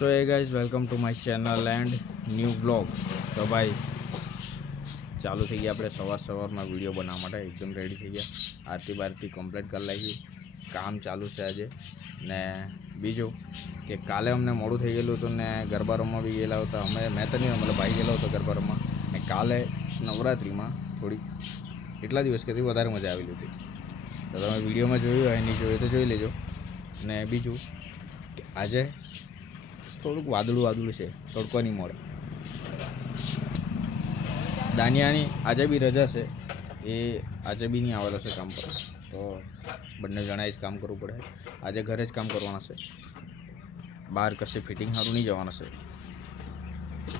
So hey guys welcome to my channel and new blog તો ભાઈ ચાલુ થઈ ગયા. આપણે સવાર સવારમાં વીડિયો બનાવવા માટે એકદમ રેડી થઈ ગયા. આરતી બારતી કમ્પ્લીટ કરી લાગી. કામ ચાલુ છે આજે. ને બીજું કે કાલે અમને મોડું થઈ ગયેલું હતું ને ગરબા રમવા બી ગયેલા હતા. અમે, મેં તો નહીં મતલબ ભાઈ ગયેલો હતો ગરબા રમવા. ને કાલે નવરાત્રિમાં થોડી એટલા દિવસ કરતી વધારે મજા આવેલી હતી. તો તમે વિડીયોમાં જોયું હોય નહીં જોયું તો જોઈ લેજો. ને બીજું આજે થોડુંક વાદળું વાદળું છે, તડકો નહીં મળે. દાનિયાની આજે બી રજા છે, એ આજે બી નહીં આવેલો છે કામ પર. તો બંને જણાએ જ કામ કરવું પડે. આજે ઘરે જ કામ કરવાના છે. બહાર કશે ફિટિંગ સારું નહીં જવાના છે.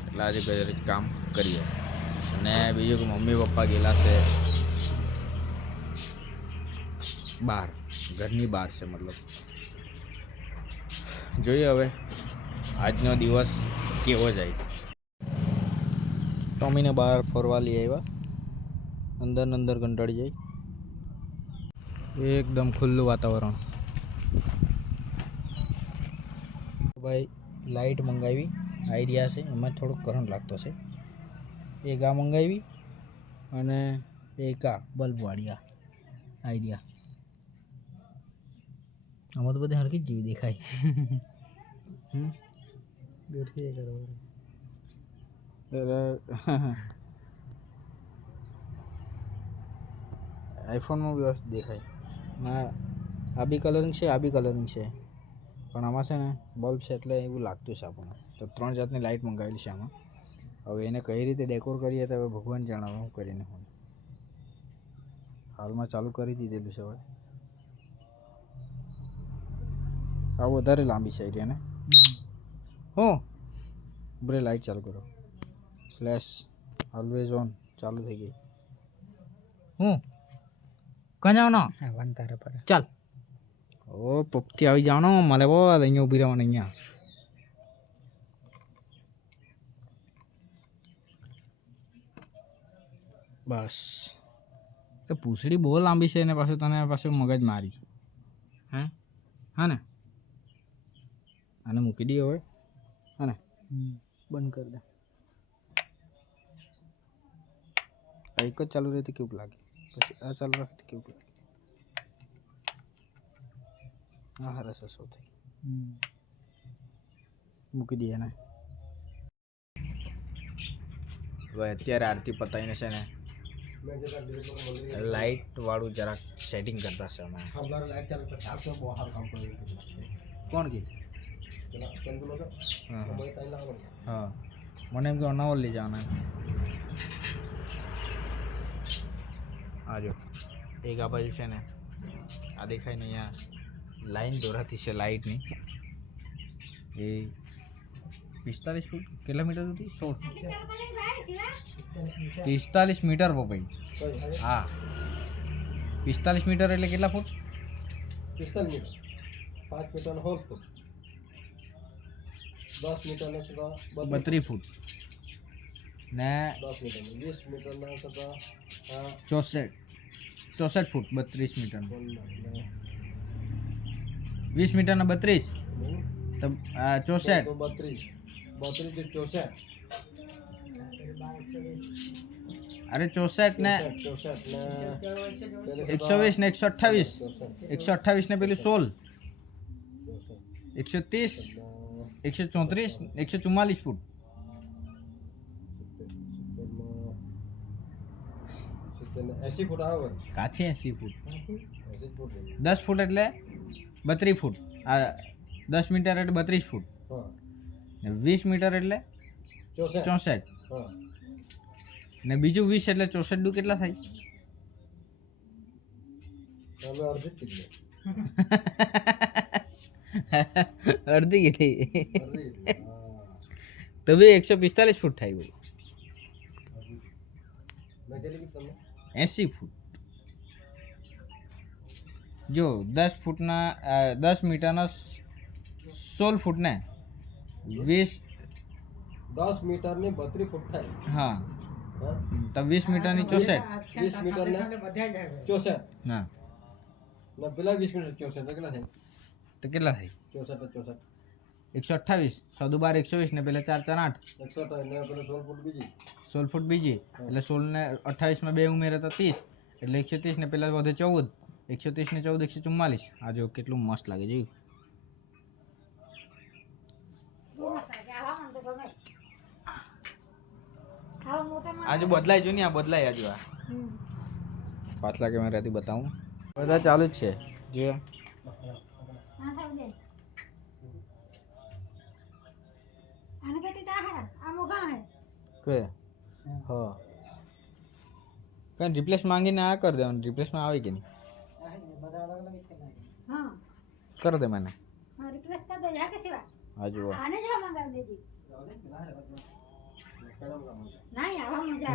એટલે આજે ઘરે જ કામ કરીએ. અને બીજું કે મમ્મી પપ્પા ગયેલા છે. બહાર. ઘરની બહાર છે મતલબ. જોઈએ હવે. આજનો દિવસ કેવો જાય? ટોમીને બહાર ફરવા લઈ આવ્યા. અંદર અંદર કંટાળી જાય એકદમ ખુલ્લું વાતાવરણ. ભાઈ લાઇટ મંગાવી. આઈડિયા છે. એમાં થોડોક કરંટ લાગતો છે. એક આ મંગાવી અને એક આ બલ્બવાળી આ આઈડિયા આમાં તો બધી હરકી જ જેવી દેખાય. હમ. દૂરથી એ કરો આઈફોનમાં મસ્ત દેખાય. આ બી કલરિંગ છે, આ બી કલરિંગ છે. પણ આમાં છે ને બલ્બ છે એટલે એવું લાગતું છે આપણને. તો ત્રણ જાતની લાઇટ મંગાવેલી છે આમાં. હવે એને કઈ રીતે ડેકોર કરીએ તો હવે ભગવાન જાણાવે હું કરીને હું. હાલમાં ચાલુ કરી દીધેલું છે હવે. આ વધારે લાંબી છે એરિયાને. ને હું. બ્રે લાઈટ ચાલુ કરો. ફ્લેશ ઓલવેઝ ઓન ચાલુ થઈ ગઈ. હું? ક્યાં જવાનો વન તારે પર ચાલ. ઓ પપ્પી આવી જાણો મળે બોલ અહીંયા ઊભી રહેવાનું અહીંયા. બસ. તો પૂંછડી બહુ લાંબી છે એને પાછું તને પાછું મગજ મારી. હે? હા ને? આને મૂકી દઈએ હવે. હા બંધ કરી દે. આ એક જ ચાલુ રહેતી કેવું લાગે? પછી આ ચાલુ રાખતી કેવું લાગે? હા હા રસ સૌ થઈ મૂકી દઈએ ને હવે અત્યારે આરતી પતાવીને છે ને લાઇટ વાળું જરાક સેટિંગ કરતા છે અમે કોણ કી? હા હા. હા મને એમ કે અનાવર લઈ જવાના આજો એક આ બાજુ છે ને આ દેખાય ને અહીંયા લાઈન દોરાતી છે લાઇટની એ પિસ્તાલીસ ફૂટ કેટલા મીટર સુધી સોળ પિસ્તાલીસ મીટર પપાઈ હા પિસ્તાલીસ મીટર એટલે કેટલા ફૂટ પિસ્તાલીસ મીટર પાંચ મીટરનો હોલ ફૂટ દસ મીટરના છતાં બત્રીસ ફૂટ. ને દસ મીટરના વીસ મીટરના છતાં ચોસઠ ચોસઠ ફૂટ બત્રીસ મીટર વીસ વીસ મીટરના બત્રીસ? તો ચોસઠ. બત્રીસ. બત્રીસ ચોસઠ. અરે ચોસઠ ને ચોસઠ ને એકસો વીસ ને એકસો અઠ્ઠાવીસ. એકસો અઠ્ઠાવીસ ને પેલું સોળ. એકસો ત્રીસ. એકસો ચોત્રીસ એકસો ચુમ્માલીસ ફૂટ કાથી એંસી ફૂટ દસ ફૂટ એટલે બત્રીસ ફૂટ આ દસ મીટર એટલે બત્રીસ ફૂટ ને વીસ મીટર એટલે ચોસઠ ને બીજું વીસ એટલે ચોસઠ ડુ કેટલા થાય અડધી અડધી કેટલી અડધી હા. તો બી એકસો પિસ્તાલીસ ફૂટ થાય ભાઈ મેં કેટલી કીધી તમને એંસી ફૂટ. જો દસ ફૂટના અ, દસ મીટરના સોળ ફૂટ ને વીસ દસ મીટરની બત્રીસ ફૂટ થાય. હા. હા? તો વીસ મીટરની ચોસઠ. વીસ મીટરને ચોસઠ. હા. ને પેલા વીસ મીટર ચોસઠ તો કેટલા થાય? તો કેટલા થાય ચોસઠ ચોસઠ. એકસો અઠ્ઠાવીસ. સૌ બાર એકસો વીસ ને પેલા ચાર ચાર આઠ. એકસો સોળ ફૂટ બીજી. સોળ ફૂટ બીજી. એટલે સોળ ને અઠ્ઠાવીસમાં બે ઉમેરે તો ત્રીસ. એટલે એકસો ત્રીસ ને પેલા વધે ચૌદ. એકસો ત્રીસ ને ચૌદ એકસો ચુમ્માલીસ. આ જો કેટલું મસ્ત લાગે જોયું. આજે બદલાય જો ને આ બદલાય આજુ આ. પાછલા કેમેરાથી બતાવું. બધા ચાલુ જ છે. જો. કે હ. કઈ રિપ્લેસ માંગીને આ કરી દેવાનું. રિપ્લેસમાં આવે કે નહીં? કર દે મને. હા જુઓ.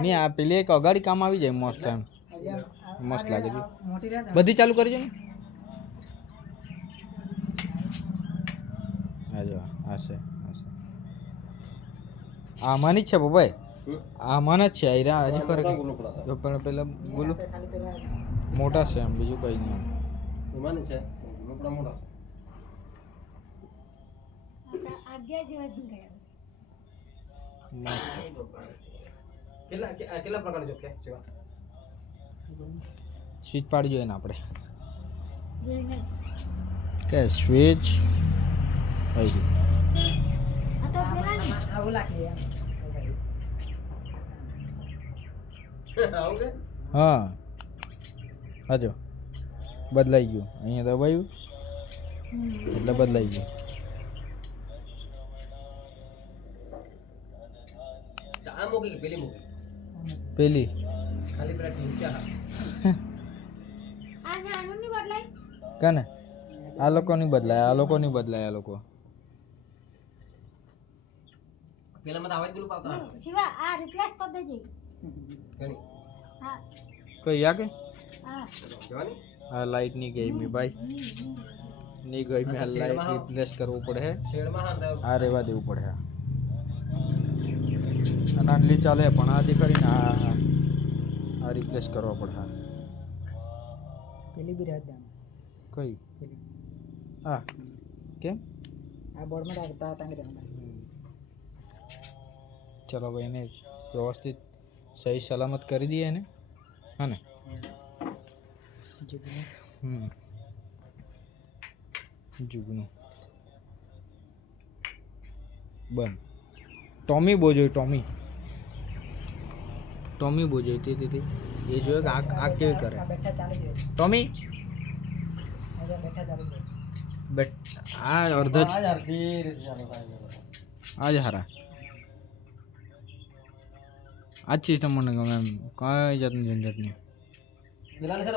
નહીં આ પેલી એક અગાડી કામ આવી જાય મસ્ત એમ મસ્ત લાગે છે. બધી ચાલુ કરજો ને. હા જો આ છે આ છે. માની જ છે પપ્પાઈ આ માન જ છે આયરા હજી ફરક પણ પેલા બોલો મોટા છે એમ બીજું કઈ નહીં. માને છે લોકડા મોટા સ્વિચ પાડી જોઈએ ને આપણે કે સ્વિચ. આવી ગઈ આવું કે હા હા જો બદલાઈ ગયું અહીંયા દબાયું એટલે બદલાઈ ગયું આ મૂકી કે પેલી મૂકી પેલી ખાલી પેલા ટીચા કાને આ લોકો નહીં બદલાય આ લોકો નહીં બદલાય આ લોકો પેલામાં તો આવાજ પેલું પાવતા શિવા આ રિપ્લેસ કરી દેજે ઘણી હા કઈ આ કે? હા. લાઈટની ગઈ મી ભાઈ. નહીં ગઈ મે લાઈટ રિપ્લેસ કરવું પડે હે. રહેવા દેવું પડે આ અને આટલી ચાલે પણ આ કરીને આ આ- આ રિપ્લેસ કરવા પડે હા. પેલી બી રાત કઈ? હા. કેમ? આ બોર્ડમાં રાખતા હતા ચલો ભાઈ એને વ્યવસ્થિત સહી સલામત કરી દઈએ ને હા હમ. જુગનું. બન. ટોમી બહુ જોઈ, ટોમી. ટોમી બહુ જોઈ, તે તે. એ જોયો કે આ આગ કેવી કરે. ટોમી? બેટ આ અર્ધ જ આ યાર ધીરે ધીરે ચાલો થાય આ જ હારા. આ જ સિસ્ટમ મને ગમે એમ કઈ જાતની ઝંઝટ નહીં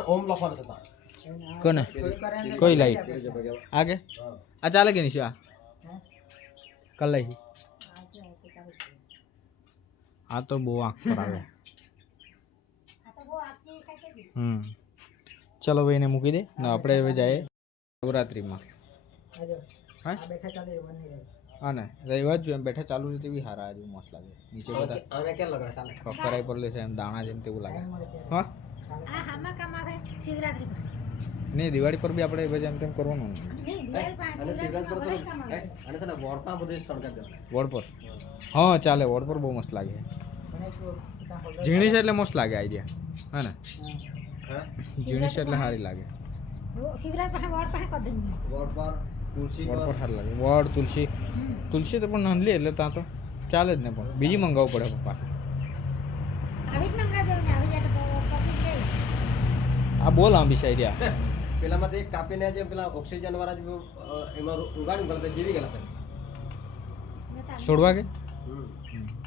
ઓમ લખવાનું છે કોને કઈ લાઈટ આ કે આ ચાલે કે નહીં આ કલાઈ આ તો બહુ આંખ પર આવે હમ ચલો ભાઈ એને મૂકી દે ને આપણે હવે જઈએ નવરાત્રિમાં હા આ રવિવાર ને જ એમ બેઠા ચાલુ રીતે બી હારા આજુ મસ્ત લાગે. નીચે બધા આને કેમ લગાડે ચાલે? ખખરાઈ પર લે છે એમ દાણા જેમ તેવું લાગે. હા? આ હામાં કામ આવે? શિવરાત્રી પર. નહીં દિવાળી પર બી આપણે બધા એમ તેમ કરવાનું નહીં. અને શિવરાજ પર તો શિવરાત્રી અને સને વોર્ડ પર બધું સળગાવી દેવાનું. વોર્ડ પર? હા ચાલે વોર્ડ પર બહુ મસ્ત લાગે. ઝીણી છે એટલે મસ્ત લાગે આઈડિયા હા ને? હા. ઝીણી છે એટલે સારી લાગે. શિવરાત્રી પાસે વોર્ડ પાસે કરી દેવું વોર્ડ પર? તુલસી વોર્ડ પર પર લાગે. વડ તુલસી. તુલસી તો પણ નાનલી એટલે ત્યાં તો ચાલે જ ને પણ. બીજી મંગાવવું પડે પપ્પા આવી જ મંગાવી દેવું ને આવી જાય તો પબ્લિક આ બોલ આંબી આઈડિયા પેલામાં તો એક કાપીને જે પેલા ઓક્સિજન વાળા જ એમાં ઉગાડ્યું પેલા જીવી ગયેલા છે છોડવા કે?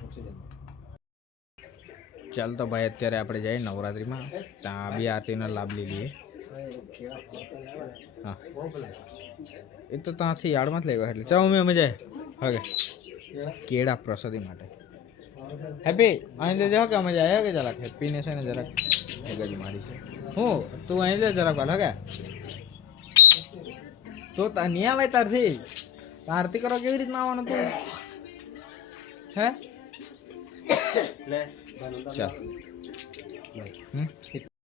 ઓક્સિજન ચાલ તો ભાઈ અત્યારે આપણે જઈએ નવરાત્રિમાં. ત્યાં બી આરતીનો લાભ લઈ લઈએ. હા. એ તો ત્યાંથી યાર્ડમાં જ લેવા એટલે. ચાલો અમે અમે જાય. હવે કેળા પ્રસાદી માટે. હેપી? અહીં જાઓ કે અમે જાય? કે જરાક હેપીને છે ને જરાક મગજ મારી છે. હું? તું અહીં લે જરાક વાલ હગે તો તા નહીં આવે તારથી? આરતી કરવા કેવી રીતના આવવાનું તું? હે? લે ચાલ.